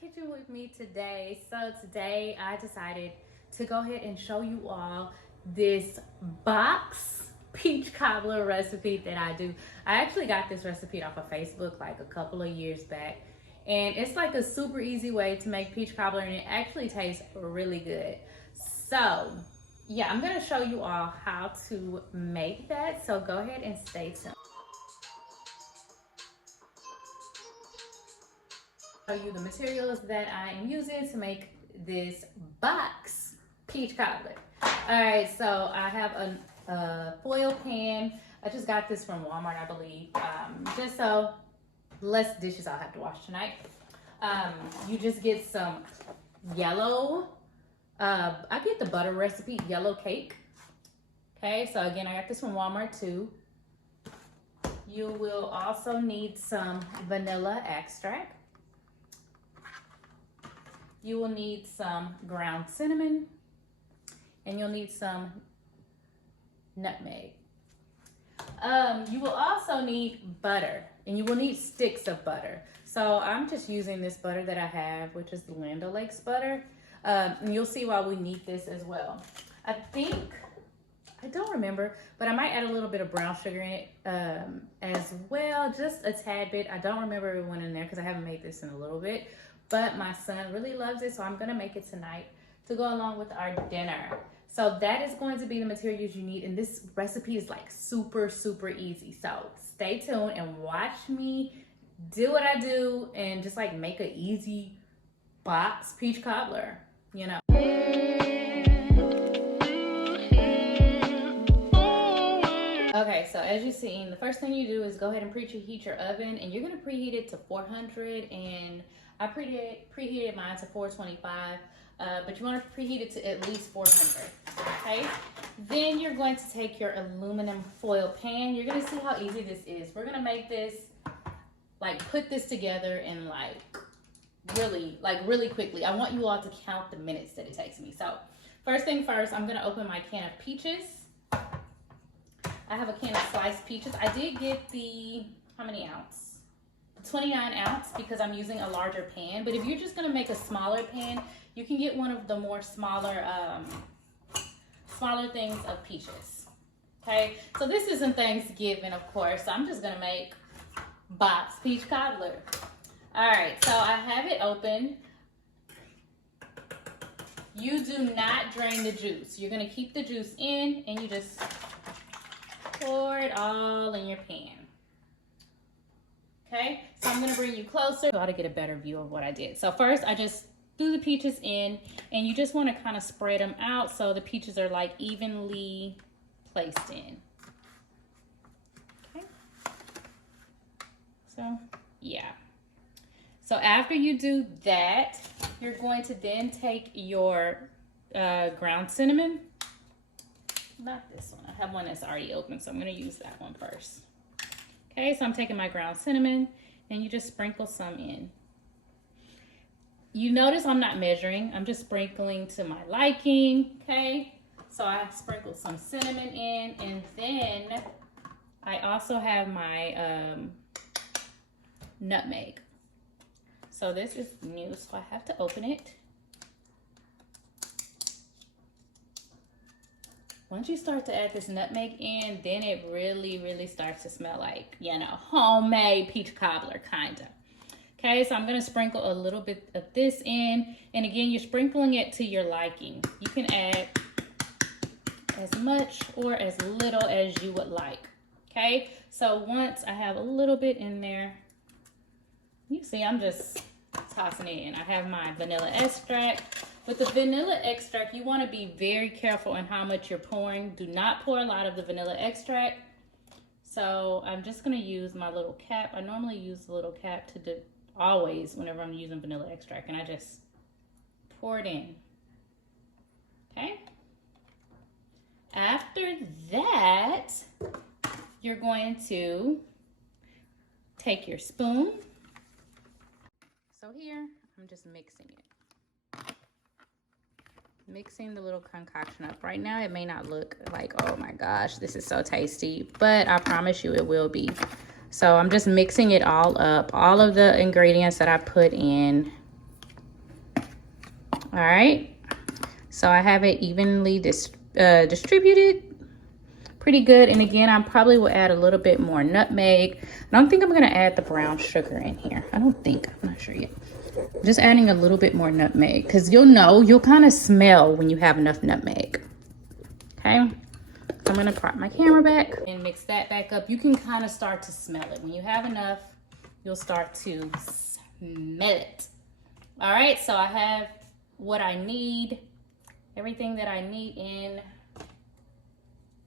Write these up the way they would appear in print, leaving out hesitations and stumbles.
kitchen with me today. So today I decided to go ahead and show you all this box peach cobbler recipe that I do. I actually got this recipe off of Facebook like a couple of years back, and it's like a super easy way to make peach cobbler, and it actually tastes really good. So yeah, I'm gonna show you all how to make that, so go ahead and stay tuned. Show you the materials that I am using to make this box peach cobbler. All right, so I have a foil pan. I just got this from Walmart, I believe. Just so less dishes I'll have to wash tonight. You just get some yellow, I get the butter recipe, yellow cake. Okay, so again, I got this from Walmart too. You will also need some vanilla extract. You will need some ground cinnamon, and you'll need some nutmeg. You will also need butter, and you will need sticks of butter. So I'm just using this butter that I have, which is the Land O'Lakes butter. And you'll see why we need this as well. I don't remember, but I might add a little bit of brown sugar in it as well, just a tad bit. I don't remember it went in there because I haven't made this in a little bit, but my son really loves it, so I'm gonna make it tonight to go along with our dinner. So that is going to be the materials you need, and this recipe is like super, super easy. So stay tuned and watch me do what I do and just like make an easy box peach cobbler, you know. Okay, so as you've seen, the first thing you do is go ahead and preheat your oven, and you're gonna preheat it to 400, and I preheated mine to 425, but you want to preheat it to at least 400, okay? Then you're going to take your aluminum foil pan. You're gonna see how easy this is. We're gonna make this, like put this together in really quickly. I want you all to count the minutes that it takes me. So first thing first, I'm gonna open my can of peaches. I have a can of sliced peaches. I did get the, how many ounce? 29 ounce, because I'm using a larger pan. But if you're just gonna make a smaller pan, you can get one of the more smaller things of peaches. Okay, so this isn't Thanksgiving, of course, so I'm just gonna make box peach cobbler. All right, so I have it open. You do not drain the juice. You're gonna keep the juice in, and you just pour it all in your pan. Okay, so I'm gonna bring you closer so I to get a better view of what I did. So first I just threw the peaches in, and you just wanna kind of spread them out so the peaches are like evenly placed in. Okay, so yeah. So after you do that, you're going to then take your ground cinnamon. Not this one, I have one that's already open, so I'm gonna use that one first. Okay, so I'm taking my ground cinnamon, and you just sprinkle some in. You notice I'm not measuring, I'm just sprinkling to my liking, okay? So I sprinkled some cinnamon in, and then I also have my nutmeg. So this is new, so I have to open it. Once you start to add this nutmeg in, then it really starts to smell like, you know, homemade peach cobbler, kinda. Okay, so I'm gonna sprinkle a little bit of this in, and again, you're sprinkling it to your liking. You can add as much or as little as you would like, okay? So once I have a little bit in there, you see I'm just tossing it in. I have my vanilla extract. With the vanilla extract, you want to be very careful in how much you're pouring. Do not pour a lot of the vanilla extract. So I'm just going to use my little cap. I normally use the little cap to do always whenever I'm using vanilla extract, and I just pour it in. Okay. After that, you're going to take your spoon. So here, I'm just mixing it. Mixing the little concoction up. Right now, it may not look like, oh my gosh, this is so tasty, but I promise you it will be. So I'm just mixing it all up. All of the ingredients that I put in, All right. So I have it evenly distributed. Pretty good. And again, I probably will add a little bit more nutmeg. I don't think I'm going to add the brown sugar in here. I'm not sure yet. I'm just adding a little bit more nutmeg because you'll kind of smell when you have enough nutmeg. Okay. I'm going to prop my camera back and mix that back up. You can kind of start to smell it. When you have enough, you'll start to smell it. All right. So I have what I need, everything that I need in.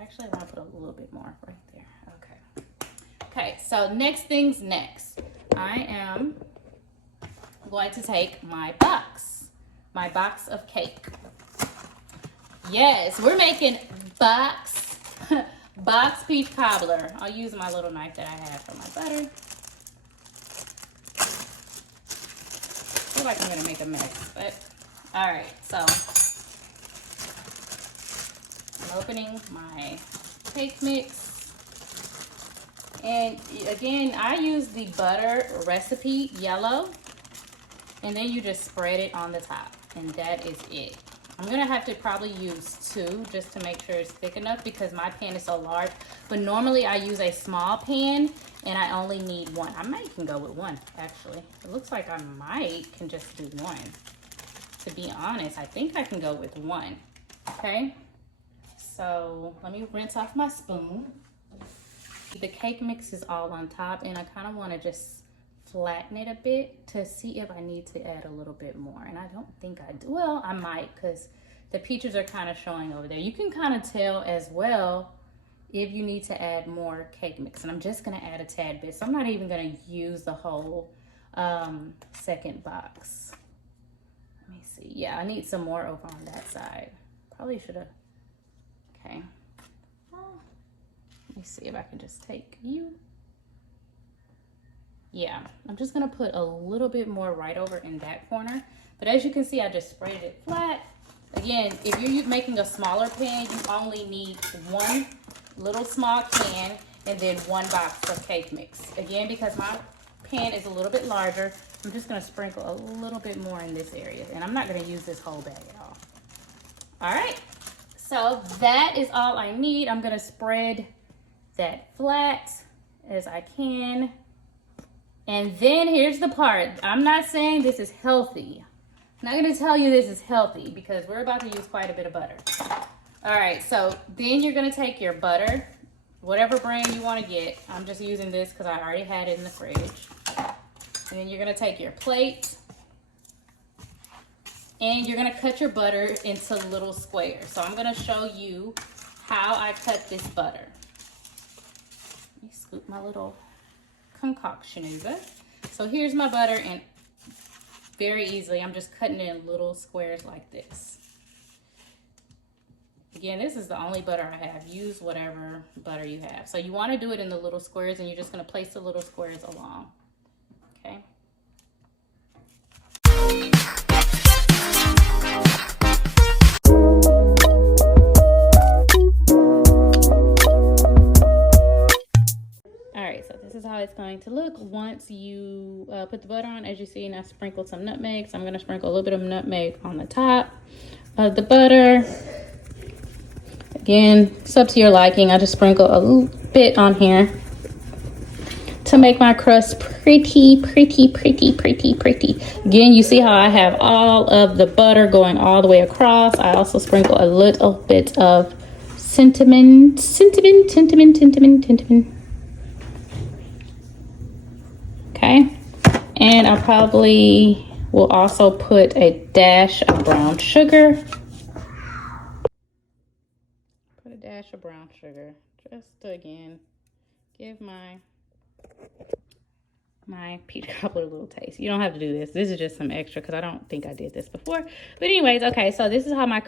Actually, I want to put a little bit more right there. Okay. Okay, so next things next. I am going to take my box of cake. Yes, we're making box peach cobbler. I'll use my little knife that I have for my butter. I feel like I'm going to make a mess, but all right, so I'm opening my cake mix. And again, I use the butter recipe yellow. And then you just spread it on the top. And that is it. I'm going to have to probably use 2 just to make sure it's thick enough because my pan is so large. But normally I use a small pan and I only need 1. I might can go with 1 actually. It looks like I might can just do 1. To be honest, I think I can go with 1. Okay. So let me rinse off my spoon. The cake mix is all on top and I kind of want to just flatten it a bit to see if I need to add a little bit more. And I don't think I do. Well, I might because the peaches are kind of showing over there. You can kind of tell as well if you need to add more cake mix. And I'm just going to add a tad bit. So I'm not even going to use the whole second box. Let me see. Yeah, I need some more over on that side. Probably should have. Okay. Let me see if I can just take you. Yeah, I'm just gonna put a little bit more right over in that corner. But as you can see, I just sprayed it flat. Again, if you're making a smaller pan, you only need 1 little small can and then 1 box of cake mix. Again, because my pan is a little bit larger, I'm just gonna sprinkle a little bit more in this area. And I'm not gonna use this whole bag at all. All right, so that is all I need. I'm gonna spread that flat as I can. And then here's the part. I'm not saying this is healthy. I'm not gonna tell you this is healthy because we're about to use quite a bit of butter. All right, so then you're gonna take your butter, whatever brand you wanna get. I'm just using this because I already had it in the fridge. And then you're gonna take your plate and you're gonna cut your butter into little squares. So I'm gonna show you how I cut this butter. Let me scoop my little concoction over. So here's my butter and very easily I'm just cutting it in little squares like this. Again, this is the only butter I have. Use whatever butter you have. So you want to do it in the little squares and you're just going to place the little squares along. Okay. This is how it's going to look once you put the butter on. As you see, and I sprinkled some nutmeg. So I'm going to sprinkle a little bit of nutmeg on the top of the butter. Again, it's up to your liking. I just sprinkle a little bit on here to make my crust pretty. Again, you see how I have all of the butter going all the way across. I also sprinkle a little bit of cinnamon. Okay, and I probably will also put a dash of brown sugar. Put a dash of brown sugar just to, again, give my peach cobbler a little taste. You don't have to do this. This is just some extra because I don't think I did this before. But anyways, okay, so this is how my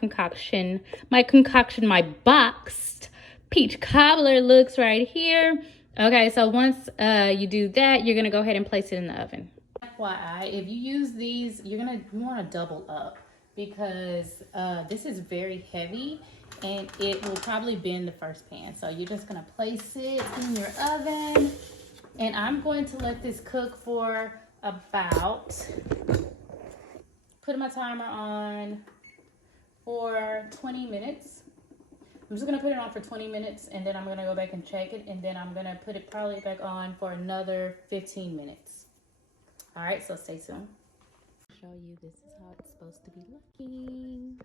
boxed peach cobbler looks right here. Okay, so once you do that, you're gonna go ahead and place it in the oven. FYI, if you use these, you want to double up because this is very heavy and it will probably bend the first pan. So you're just gonna place it in your oven, and I'm going to let this cook for about put my timer on for 20 minutes. I'm just gonna put it on for 20 minutes and then I'm gonna go back and check it, and then I'm gonna put it probably back on for another 15 minutes. All right, so stay tuned. I'll show you this is how it's supposed to be looking.